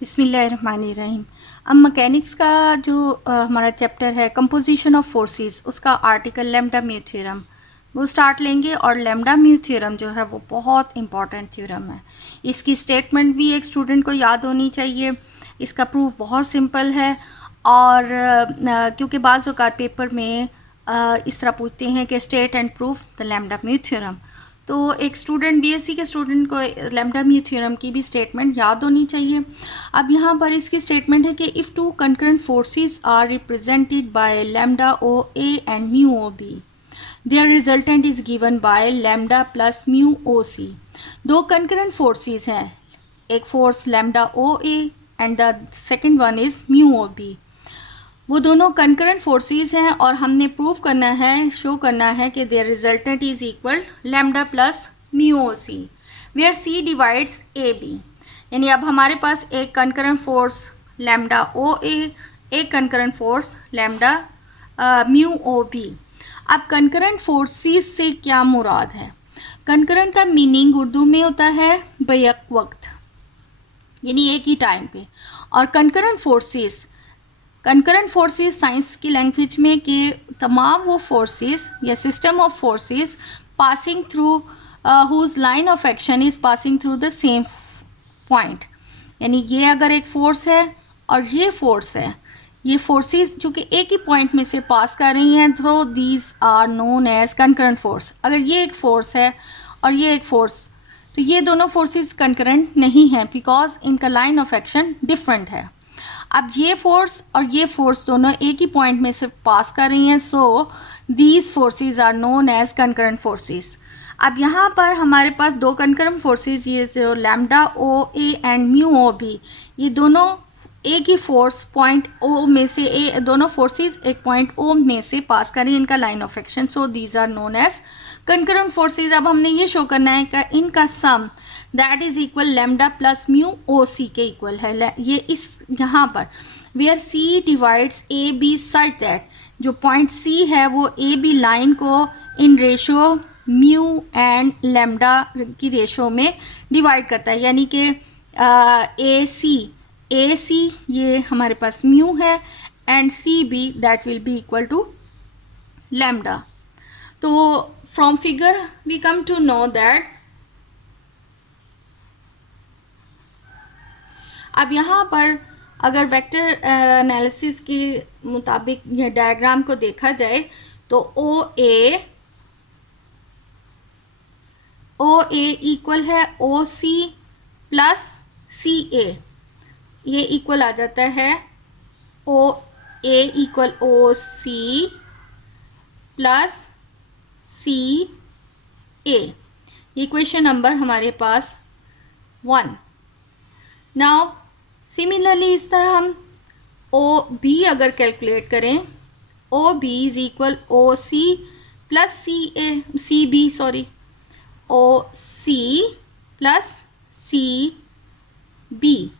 बिस्मिल्लाहिर्रहमानिर्रहीम। अब मैकेनिक्स का जो हमारा चैप्टर है कंपोजिशन ऑफ फोर्सेस, उसका आर्टिकल लैम्डा म्यू थ्योरम वो स्टार्ट लेंगे। और लैम्डा म्यू थ्योरम जो है वो बहुत इंपॉर्टेंट थ्योरम है। इसकी स्टेटमेंट भी एक स्टूडेंट को याद होनी चाहिए। इसका प्रूफ बहुत सिंपल है। और क्योंकि बाज़ औक़ात पेपर में इस तरह पूछते हैं कि state and proof the lambda mu theorem, तो एक स्टूडेंट बीएससी के स्टूडेंट को लैम्डा म्यू थ्योरम की भी स्टेटमेंट याद होनी चाहिए। अब यहाँ पर इसकी स्टेटमेंट है कि if two concurrent forces are represented by lambda O A and mu O B, their resultant is given by lambda plus mu O C. दो कंकरेंट फोर्सेस हैं, एक force lambda O A and the second one is mu O B. वो दोनों concurrent forces हैं और हमने prove करना है, शो करना है कि their resultant is equal lambda plus mu O C, where C divides A B. यानी अब हमारे पास एक concurrent force lambda O A, एक concurrent force lambda mu O B. अब कंकरेंट फोर्सेस से क्या मुराद है? कंकरेंट का मीनिंग उर्दू में होता है बैक वक्त, यानी एक ही टाइम पे। और कंकरेंट फोर्सेस साइंस की लैंग्वेज में कि तमाम वो फोर्सेस या system of forces passing through whose line of action is passing through the same point. यानी ये अगर एक फोर्स है और ये फोर्स है, ये फोर्सेस जो कि एक ही पॉइंट में से पास कर रही हैं, तो these are known as concurrent force. अगर ये एक फोर्स है और ये एक फोर्स, तो ये दोनों फोर्सेस कंकरेंट नहीं हैं बिकॉज इनका लाइन ऑफ एक्शन डिफरेंट है। अब ये फोर्स और ये फोर्स दोनों एक ही पॉइंट में से पास कर रही हैं, so these forces are known as concurrent forces. अब यहाँ पर हमारे पास दो कंकरेंट फोर्सेस, ये जो lambda O A and mu O B, ये दोनों एक ही फोर्स पॉइंट ओ में से दोनों फोर्सेस एक पॉइंट ओ में से पास करें, इनका line of action, so these are known as concurrent forces. अब हमने ये शो करना है कि इनका sum that is equal lambda plus mu O C के इक्वल है। ये इस यहाँ पर where C divides A B such that, जो पॉइंट सी है वो ए बी लाइन को in ratio mu and lambda की रेशो में डिवाइड करता है। यानी कि ए सी ये हमारे पास म्यू है and C B that will be equal to lambda. तो from figure we come to know that, अब यहाँ पर अगर वेक्टर एनालिसिस के मुताबिक ये डायग्राम को देखा जाए तो ओ ए इक्वल है ओ सी प्लस सी ए, ये इक्वल आ जाता है ओ ए इक्वल ओ सी प्लस सी ए। इक्वेशन नंबर हमारे पास 1। नाउ सिमिलरली इस तरह हम ओ बी अगर कैलकुलेट करें, O B is equal O C plus O C plus C B.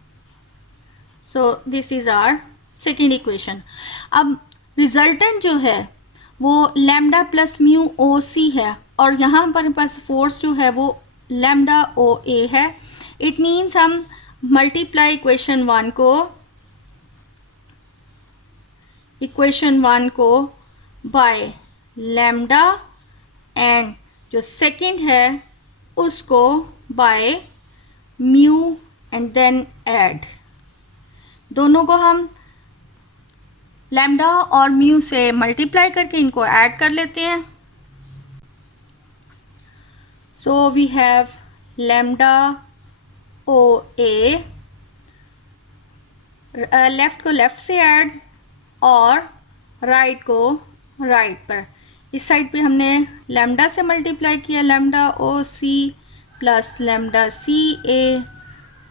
So this is our second equation. अब रिजल्टेंट जो है वो lambda plus mu O C है और यहाँ पर पास फोर्स जो है वो लैम्डा ओ ए है। इट मीन्स हम मल्टीप्लाई इक्वेशन वन को बाय लैम्डा एंड जो सेकंड है उसको by mu and then add. दोनों को हम लैम्डा और म्यू से मल्टीप्लाई करके इनको ऐड कर लेते हैं। So we have lambda O A, left को लेफ़्ट से ऐड और राइट को राइट पर। इस साइड पे हमने लैम्डा से मल्टीप्लाई किया, lambda O C plus lambda C A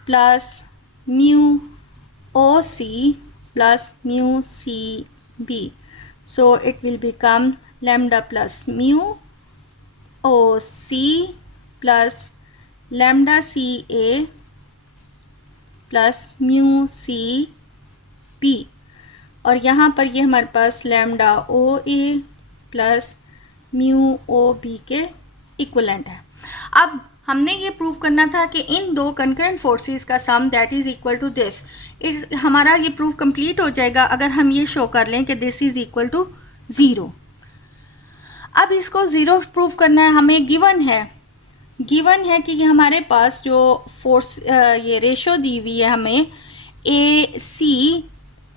plus mu O C plus mu C B. So it will become lambda plus mu O C plus lambda C A plus mu C B. और यहाँ पर ये हमारे पास lambda O A plus mu O B के equivalent है। अब हमने ये प्रूव करना था कि इन दो कंकरेंट फोर्सेस का sum that is equal to this. हमारा ये प्रूव कंप्लीट हो जाएगा अगर हम ये शो कर लें कि दिस इज इक्वल टू 0। अब इसको 0 प्रूव करना है, हमें गिवन है कि हमारे पास जो फोर्स ये रेशो दी हुई है हमें, A C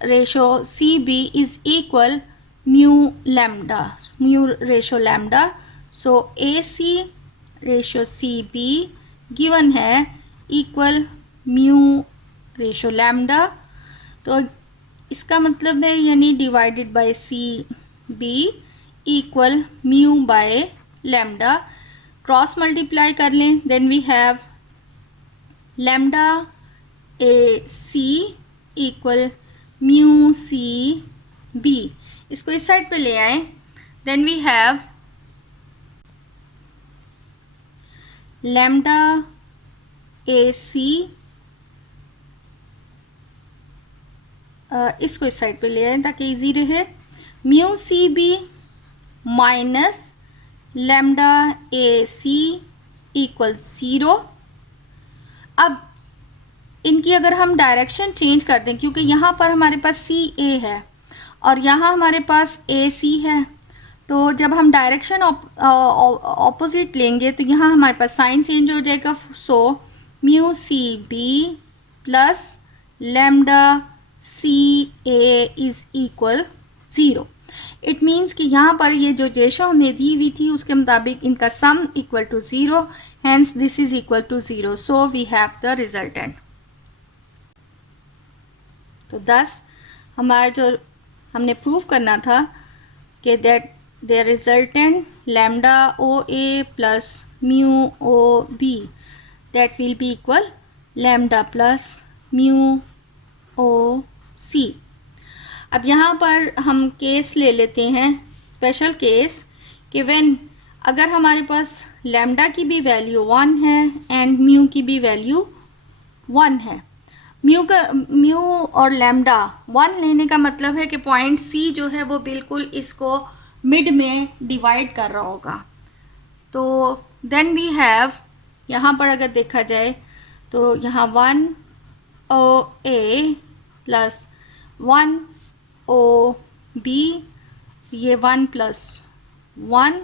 ratio C B is equal mu ratio lambda. So A C ratio C B given है इक्वल म्यू रेशो लैम्डा। तो इसका मतलब है यानी divided by C B equal mu by lambda. Cross multiply कर लें, then we have lambda A C equal mu C B. इसको इस साइड पे ले आए, then we have lambda A C, इसको इस साइड पे ले आए ताकि इजी रहे, mu C B minus lambda A C equal 0। अब इनकी अगर हम डायरेक्शन चेंज कर दें, क्योंकि यहाँ पर हमारे पास सी ए है और यहाँ हमारे पास ए सी है, तो जब हम डायरेक्शन ऑपोजिट लेंगे तो यहाँ हमारे पास साइन चेंज हो जाएगा। So mu C B plus lambda C A is equal 0। It means कि यहाँ पर ये जो रेशो हमें दी हुई थी उसके मुताबिक इनका sum equal to 0, hence this is equal to 0। So we have the resultant. तो 10 हमारा जो हमने प्रूव करना था कि that the resultant lambda O A plus mu O B that will be equal lambda plus mu O C. अब यहाँ पर हम केस ले लेते हैं, स्पेशल केस, कि व्हेन अगर हमारे पास लैम्डा की भी वैल्यू 1 है एंड म्यू की भी वैल्यू 1 है। म्यू और लैम्डा 1 लेने का मतलब है कि पॉइंट सी जो है वो बिल्कुल इसको मिड में डिवाइड कर रहा होगा। तो देन वी हैव, यहाँ पर अगर देखा जाए तो यहाँ 1 ओ ए प्लस 1 ओ बी, ये 1 प्लस 1